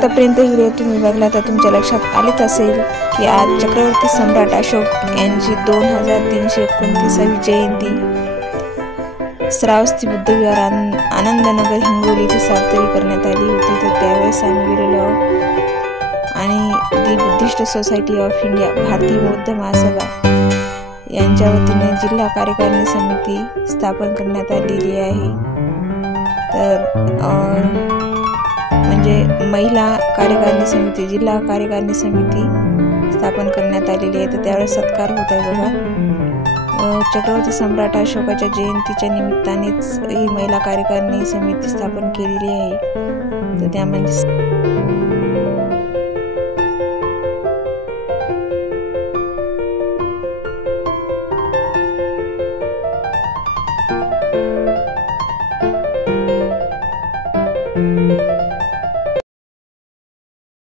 आतापर्यंत ही व्हिडिओ तुम्ही बघला तर तुमच्या लक्षात आलेच असेल की आज चक्रवर्ती सम्राट अशोक यांची 2329वी जयंती श्रावस्ती बुद्धविहार आनंदनगर हिंगोली येथे साजरी करण्यात आली होती। तर त्यावेळेस आम्ही गेलेलो आणि दी बुद्धिस्ट सोसायटी ऑफ इंडिया भारतीय बौद्ध महासभा यांच्या वतीने जिल्हा कार्यकारिणी समिती स्थापन करण्यात आलेली आहे। तर म्हणजे महिला कार्यकारिणी समिती, जिल्हा कार्यकारिणी समिती स्थापन करण्यात आलेली आहे। तर त्यावेळेस सत्कार होत आहे बघा। चक्रवर्ती सम्राट अशोकाच्या जयंतीच्या निमित्तानेच ही महिला कार्यकारिणी समिती स्थापन केलेली आहे। तर त्यामध्ये